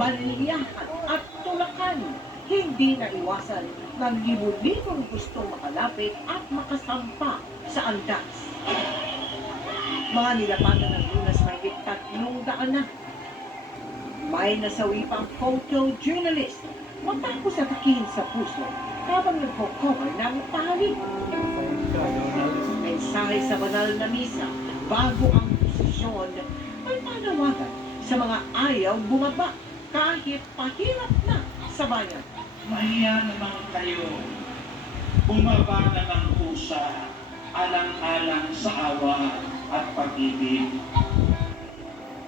balyahan at tulakan. Hindi na iwasan ng libo-libong gustong makalapit at makasampa sa andas. Mga nilapatan ng lunas mahigit 300 na. May nasawi pang photojournalist matapos atakihin sa puso habang nagko-cover ng tali. Mensahe sa banal na misa bago ang posisyon ay panawagan sa mga ayaw bumaba kahit pahirap na sa bayan. Mahiya naman kayo. Bumaba na ng kusa, alang-alang sa awa at pag-ibig.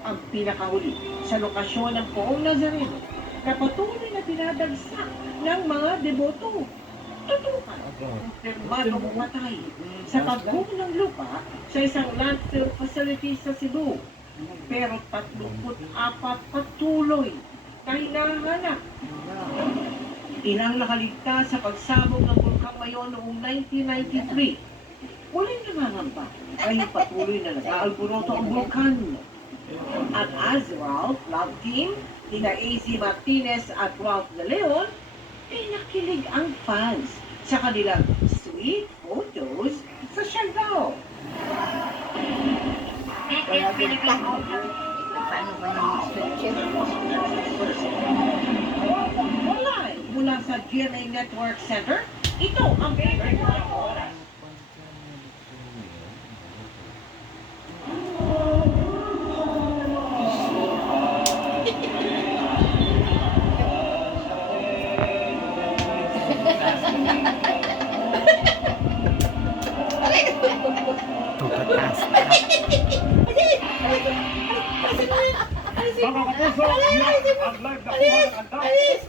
Ang pinakahuli sa lokasyon ng Poong Nazareno na patuloy na dinadagsa ng mga deboto. Tutukan, kumpirmadong matay sa pagbuo ng lupa sa isang landfill facility sa Cebu. Pero 34 patuloy na hinahanap. Ilang nakaligtas sa pagsabog ng Bulkang Mayon noong 1993. Walang nangangamba dahil patuloy na nag-aalburoto ang bulkan. At as Ralph Love Team, nina AC Martinez at Ralph De Leon, pinakilig ang fans sa kanilang sweet photos sa Siargao. Paano ba yung structure? Live mula sa GMA Network Center, ito ang favorite oras. Mga kapuso, ang live na kuha ng andas. Alis!